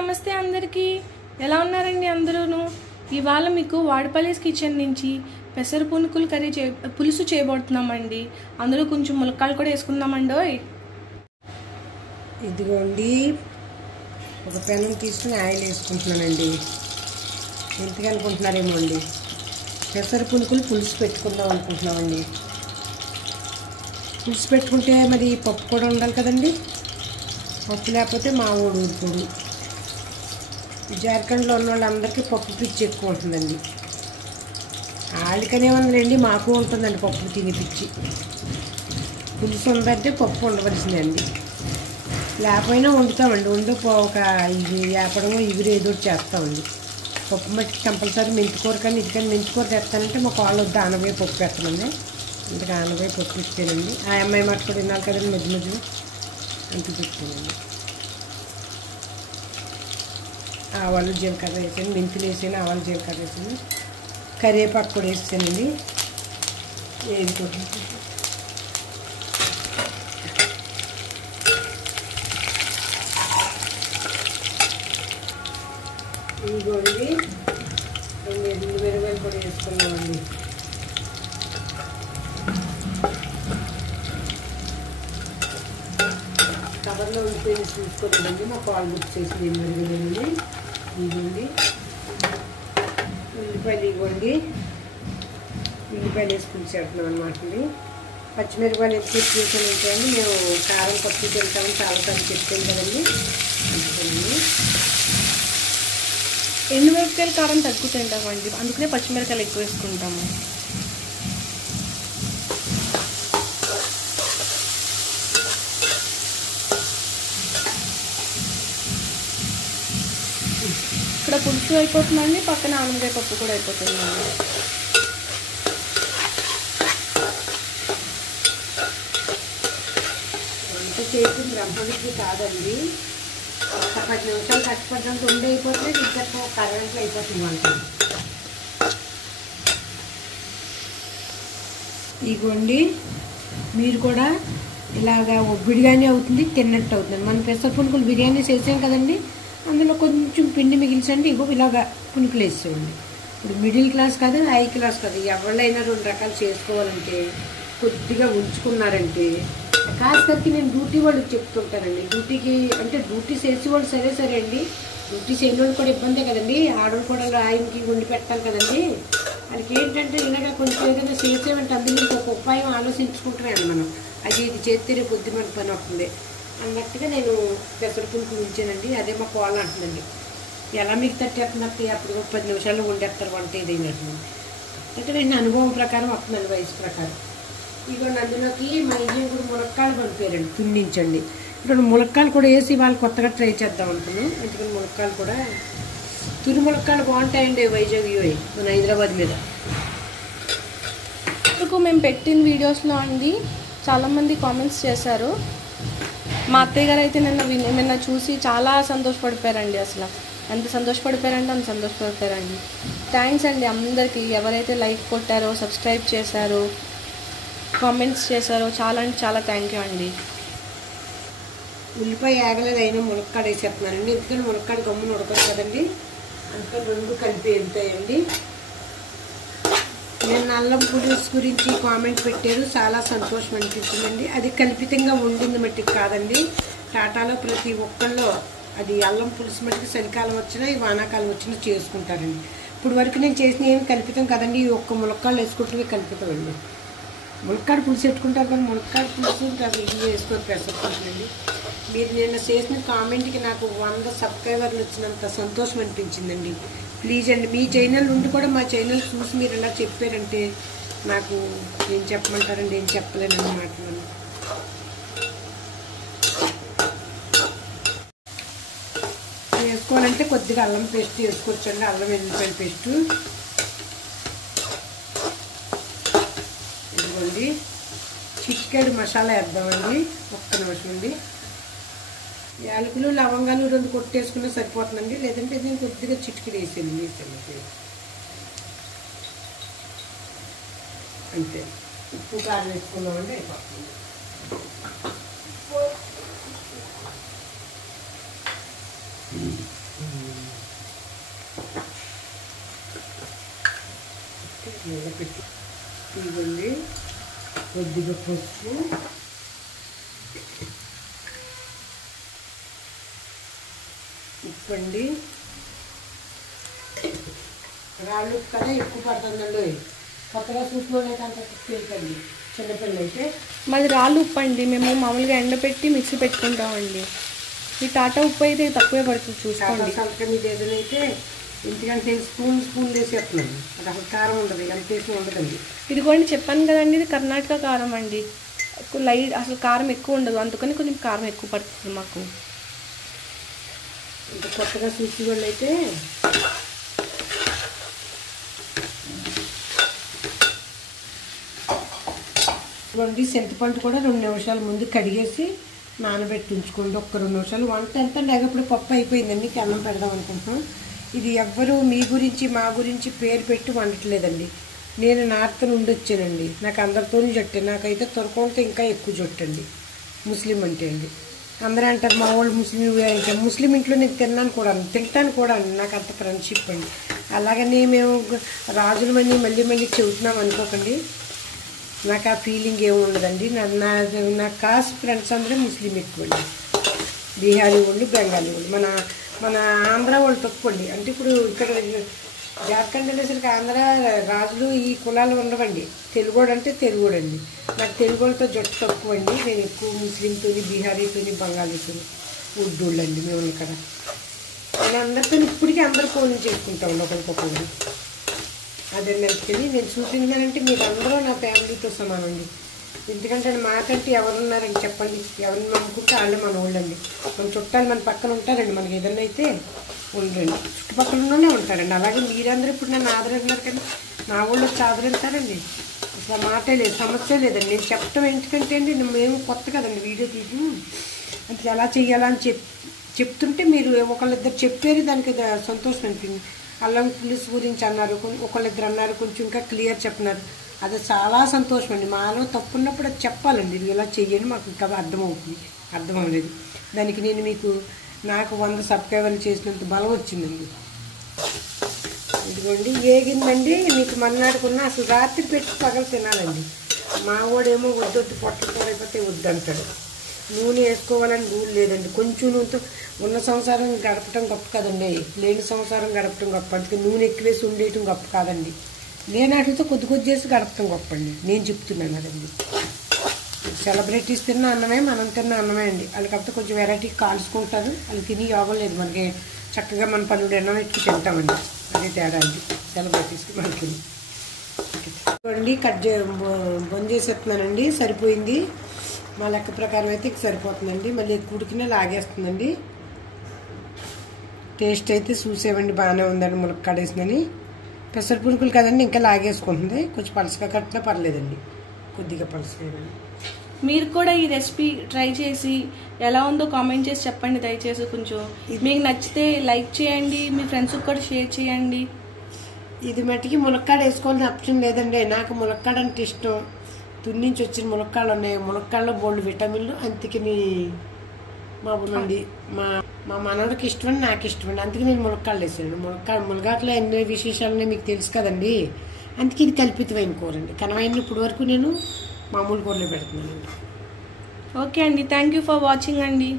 నమస్తే అందరికీ. ఎలా ఉన్నారండి అందరూను? ఇవాళ మీకు వాడపల్లిస్ కిచెన్ నుంచి పెసర పునుకులు పులుసు చేయబోతున్నామండి. అందులో కొంచెం ములక్కాయలు కూడా వేసుకుందామండి. ఇదిగోండి, ఒక పెనం తీసుకుని ఆయిల్ వేసుకుంటున్నానండి. ఎందుకు అనుకుంటున్నారేమో అండి, పెసర పునుకులు పులుసు పెట్టుకుందాం అనుకుంటున్నామండి. పులుసు పెట్టుకుంటే మరి పప్పు కూడా ఉండాలి కదండి. పప్పు లేకపోతే మా ఊడు ఊరుకోడు. జార్ఖండ్లో ఉన్న వాళ్ళందరికీ పప్పు పిచ్చి ఎక్కువ ఉంటుందండి. వాళ్ళకనే ఉందండి, మాకు ఉంటుందండి పప్పు తిని పిచ్చి. పులుసు ఉందంటే పప్పు ఉండవలసిందండి. లేకపోయినా వండుతామండి. ఒక ఇది వేపడమో ఇగురు ఏదో చేస్తామండి. పప్పు మట్టి కంపల్సరీ మెంతికూర కానీ ఇది కానీ మెంతికూర తెస్తానంటే మా కాళ్ళు వద్ద ఆనవే పప్పు పెట్టమండి. ఇంతకు ఆనవే పప్పు ఇచ్చానండి. ఆ అమ్మాయి మాట కూడా విన్నాను కదండి, మధ్య మధ్యలో అంత పెట్టానండి. ఆవాలు జీలకర్ర వేసాను, మెంతులు వేసాను, ఆవాలు జీలకర్ర వేసాను, కరివేపాకు కూడా వేసానండి. వేసుకుంటాను. ఇదిగోండి, 2 మిరపకాయలు కూడా వేసుకున్నామండి. కవర్లో ఉండిపోయి చూసుకోలేదండి, మా కాల్ బుక్ చేసి మిరపకాయలు. ఇదిగోండి ఉల్లిపాయలు, ఇవ్వండి ఉల్లిపాయలు వేసుకుని చేస్తున్నాం అనమాట అండి. పచ్చిమిరపకాయలు ఎక్కువ చేసాను ఉంటాయండి. మేము కారం పచ్చి తింటామని చాలాసార్లు చెప్తాం కదండి, అందుకనండి. ఎండుమిరపకాయలు కారం తక్కువ తింటామండి, అందుకనే పచ్చిమిరపకాయలు ఎక్కువ వేసుకుంటాము. ఇక్కడ పులుసు అయిపోతుందండి, పక్కన ఆనపకాయ పప్పు కూడా అయిపోతుందండి. వంట చేసి బ్రహ్మవిద్య కాదండి. ఒక 10 నిమిషాలు కష్టపడ్డంత ఉండి అయిపోతే ఇద్దరు ఒక అరగంటలో అయిపోతుంది వంట. ఇదిగోండి, మీరు కూడా ఇలాగా ఒబ్బిడిగానే అవుతుంది, తిన్నట్టు అవుతుంది. మనం పెసర పునుకులు బిర్యానీ చేసాం కదండి, అందులో కొంచెం పిండి మిగిల్చండి. ఇగో ఇలాగా పునుకులు వేసేయండి. ఇప్పుడు మిడిల్ క్లాస్ కాదు, హై క్లాస్ కాదు, ఎవరైనా 2 రకాలు చేసుకోవాలంటే కొద్దిగా ఉంచుకున్నారంటే. కాస్తకి నేను డ్యూటీ వాళ్ళకి చెప్తుంటానండి. డ్యూటీకి అంటే డ్యూటీ చేసేవాళ్ళు సరే అండి, డ్యూటీ చేయని వాళ్ళు కూడా ఇబ్బందే కదండి. ఆడవాళ్ళు కూడా ఆయనకి వండి పెట్టాలి కదండి. వాళ్ళకి ఏంటంటే ఇలాగ కొంచెం ఏదైనా చేసేవంటే అందులో ఒక ఉపాయం ఆలోచించుకుంటున్నాను మనం. అది ఇది చేస్తే రేపు పొద్దు మన పని అవుతుంది అన్నట్టుగా నేను పెసర పునుకులు ఉంచానండి. అదే మా కోళ్ళ అంటుందండి, ఎలా మీకు తట్టేస్తున్నట్టు అప్పుడు 10 నిమిషాల్లో వండేస్తారు వంట ఏదైనట్టు. అంటే నేను అనుభవం ప్రకారం వస్తుందండి, వయసు ప్రకారం. ఇక అందులోకి మా ఇంట్లో కూడా ములక్కాయలు పంపారండి, తున్నించండి. ఇప్పుడు ములక్కాయలు కూడా వేసి వాళ్ళు కొత్తగా ట్రై చేద్దాం అనుకున్నాను. ఎందుకని ములక్కాయలు కూడా తురి ములక్కాయలు బాగుంటాయండి వైజాగ్ ఇవి మన హైదరాబాద్ మీద. ఇప్పుడు మేము పెట్టిన వీడియోస్లో అండి చాలామంది కామెంట్స్ చేశారు. మా అత్తయ్య గారు అయితే నిన్న చూసి చాలా సంతోషపడిపోయారండి. అసలు ఎంత సంతోషపడిపోయారంటే అంత సంతోషపడిపోయారండి. థ్యాంక్స్ అండి అందరికీ, ఎవరైతే లైక్ కొట్టారో, సబ్స్క్రైబ్ చేశారో, కామెంట్స్ చేశారో, చాలా అంటే చాలా థ్యాంక్ యూ అండి. ఉల్లిపాయ ఆగలేదు అయినా ములక్కాడ వేసేస్తున్నానండి. ఎందుకంటే ములక్కాడ గమ్మున ఉడకదు కదండి, అందుకని 2 కలిపి వెళ్తాయండి. నేను అల్లం పులుసు గురించి కామెంట్ పెట్టారు, చాలా సంతోషం అనిపించిందండి. అది కల్పితంగా ఉండింది మట్టికి కాదండి. టాటాలో ప్రతి ఒక్కళ్ళు అది అల్లం పులుసు మట్టికి చలికాలం వచ్చినా ఈ వానాకాలం వచ్చినా చేసుకుంటారండి. ఇప్పుడు వరకు నేను చేసిన ఏమి కల్పితం కదండి. ఈ ఒక్క ములక్కాడలు వేసుకుంటే కల్పితం అండి. ములక్కాడ పులుసు పెట్టుకుంటారు కానీ ములక్కాడ పులుసు ఇది వేసుకొని పెసరుకుంటుందండి. మీరు నిన్న చేసిన కామెంట్కి నాకు 100 సబ్స్క్రైబర్లు వచ్చినంత సంతోషం అనిపించిందండి. ప్లీజ్ అండి, మీ ఛానల్ నుండి కూడా మా ఛానల్ చూసి మీరు ఎలా చెప్పారంటే నాకు ఏం చెప్పమంటారండి, ఏం చెప్పలేనని మాటలు. వేసుకోవాలంటే కొద్దిగా అల్లం పేస్ట్ వేసుకోవచ్చండి, అల్లం వెల్లుల్లిపాయల పేస్టు. ఇదిగోండి, చిటికెడు మసాలా వేద్దామండి. ఒక్క నిమిషం అండి. యాలకులు లవంగాలు 2 కొట్టేసుకున్నా సరిపోతుందండి, లేదంటే నేను కొద్దిగా చిటికెడు వేసాను. అంతే, ఉప్పు కారం వేసుకున్నామండి, అయిపోతుంది. పెట్టి ఇవ్వండి. కొద్దిగా పసుపు, ఉప్పు అండి. రాళ్ళు ఉప్పు కదా ఎక్కువ పడుతుందండి. కొత్తగా చూసుకోలేక అంత తెలిపండి. చిన్నపిల్లలు అయితే మాది రాళ్ళు ఉప్పు అండి. మేము మామూలుగా ఎండబెట్టి మిక్సీ పెట్టుకుంటామండి. ఈ టాటా ఉప్పు అయితే తక్కువే పడుతుంది చూసుకోండి. సలక మీద ఏదైనా అయితే ఎందుకంటే స్పూన్ వేసేస్తున్నాను. అది అసలు కారం ఉండదు, ఎంత వేసి ఉండదండి. ఇదిగోండి చెప్పాను కదండి, ఇది కర్ణాటక కారం అండి. లైట్ అసలు కారం ఎక్కువ ఉండదు, అందుకని కొంచెం కారం ఎక్కువ పడుతుంది మాకు. ఇంకా కొత్తగా చూసి వాళ్ళు అయితే ఇవ్వండి. చింతపండు కూడా 2 నిమిషాల ముందు కడిగేసి నానబెట్టి ఉంచుకోండి. ఒక్క 2 నిమిషాలు. వంట ఎంత లేకపోతే పప్పు అయిపోయిందండి. అన్నం పెడదాం అనుకుంటున్నాం. ఇది ఎవ్వరు మీ గురించి మా గురించి పేరు పెట్టి వండట్లేదండి. నేను నార్త్ నుండి వచ్చానండి. నాకు అందరితో జట్టు, నాకైతే తొరకంతో ఇంకా ఎక్కువ జొట్టండి. ముస్లిం అంటే అండి అందరూ అంటారు మా వాళ్ళు ముస్లిం అంటే. ముస్లిం ఇంట్లో నేను తింటాను కూడా అండి. నాకు అంత ఫ్రెండ్షిప్ అండి. అలాగని మేము రాజులమని మళ్ళీ చెబుతున్నాం అనుకోకండి. నాకు ఆ ఫీలింగ్ ఏమి ఉండదండి. నా కాస్ట్ ఫ్రెండ్స్ అందరూ ముస్లిం ఎక్కువ అండి. బీహారీ వాళ్ళు, బెంగాలీ వాళ్ళు. మన ఆంధ్ర వాళ్ళు తక్కువ అండి. అంటే ఇప్పుడు ఇక్కడ జార్ఖండ్ వెళ్ళేసరికి ఆంధ్ర రాజులు ఈ కులాలు ఉండవండి. తెలుగోడు అంటే తెలుగోడండి. నాకు తెలుగోళ్ళతో జట్టు తక్కువ అండి. నేను ఎక్కువ ముస్లింతో, బీహారీతో, బెంగాలీతో, ఉర్దూళ్ళు అండి మేము ఇక్కడ. నేను అందరితో ఇప్పటికీ అందరూ ఫోన్ చేసుకుంటాం ఒకరికొకరు. అదే నచ్చింది. నేను చూపించానంటే మీరు అందరూ నా ఫ్యామిలీతో సమానండి. ఎందుకంటే మాకంటే ఎవరున్నారని చెప్పండి. ఎవరిని నమ్ముకుంటే వాళ్ళే మన వాళ్ళండి. మన చుట్టాలు మన పక్కన ఉంటారండి. మనకి ఏదన్నా అయితే ఉండండి, చుట్టుపక్కలలోనే ఉంటారండి. అలాగే మీరందరూ ఇప్పుడు నన్ను ఆదరిస్తున్నారు కానీ నా వాళ్ళు వచ్చి ఆదరిస్తారండి. అసలు మాటే లేదు, సమస్య లేదండి. నేను చెప్పడం ఎందుకంటే అండి మేము కొత్త కదండి వీడియో తీసి అంటే ఎలా చెయ్యాలని చెప్తుంటే మీరు ఒకళ్ళిద్దరు చెప్పారు, దానికి సంతోషం అనిపించింది. అల్లం పులుసు గురించి అన్నారు, ఒకళ్ళిద్దరు అన్నారు, కొంచెం ఇంకా క్లియర్ చెప్పినారు. అది చాలా సంతోషం అండి. మాలో తప్పు ఉన్నప్పుడు అది చెప్పాలండి. ఇది ఇలా చెయ్యని మాకు ఇంకా అర్థం అవ్వలేదు. దానికి నేను నాకు 100 సబ్స్క్రైబర్లు చేసినంత బలం వచ్చిందండి. ఇదిగోండి వేగిందండి. మీకు మన్నాడుకున్నా అసలు రాత్రి పెట్టి పగలు తినాలండి. మా వాడేమో వద్దొద్దు పొట్టతో అయిపోతే వద్దంటాడు. నూనె వేసుకోవాలని రూల్ లేదండి. కొంచెం నూనెతో ఉన్న సంసారం గడపటం గొప్ప కదండి, లేని సంసారం గడపటం గొప్ప. అందుకే నూనె ఎక్కువేసి ఉండేయటం గొప్ప కాదండి. లేనాటితో కొద్ది చేసి గడపటం గొప్ప అండి. నేను చెప్తున్నాను అదండి. సెలబ్రిటీస్ తిన్న అన్నమే, మనం తిన్న అన్నమే అండి. వాళ్ళకప్పుడు కొంచెం వెరైటీ కాల్చుకుంటారు. వాళ్ళు తిని యోగం లేదు. మనకి చక్కగా మన పనులు అన్నం ఎక్కి తింటామండి. అదే తేడా అండి సెలబ్రిటీస్కి మనకి. అండి బంద్ చేసేస్తున్నానండి. సరిపోయింది. మా లెక్క ప్రకారం అయితే ఇక సరిపోతుందండి. మళ్ళీ ఎక్కువ ఉడికినా లాగేస్తుందండి. టేస్ట్ అయితే చూసేవండి బాగానే ఉందండి. ములక్కాడ వేసిందని. పెసర పురుగులు కదండి ఇంకా లాగేసుకుంటుంది. కొంచెం పలుసగా కట్టినా పర్లేదండి, కొద్దిగా పలుసలేదండి. మీరు కూడా ఈ రెసిపీ ట్రై చేసి ఎలా ఉందో కామెంట్ చేసి చెప్పండి దయచేసి. కొంచెం మీకు నచ్చితే లైక్ చేయండి, మీ ఫ్రెండ్స్కి కూడా షేర్ చేయండి. ఇది మట్టికి ములక్కాడ వేసుకోవాల్సిన ఆప్షన్ లేదండి. నాకు ములక్కాడ అంటే ఇష్టం. తుని నుంచి వచ్చిన ములక్కాడలు ఉన్నాయి. ములక్కాడలో బోల్డ్ విటమిన్లు. అందుకని మా మనవడికి ఇష్టమని నాకు ఇష్టమండి. అందుకే నేను ములక్కాడలు వేసాను. ములగాట్లో ఎన్ని విశేషాలు మీకు తెలుసు కదండి. అందుకే ఇది కల్పితమైన కూరండి. కనవైన ఇప్పటి వరకు నేను మామూలు కూరలో పెడుతున్నానండి. ఓకే అండి, థ్యాంక్ యూ ఫర్ వాచింగ్ అండి.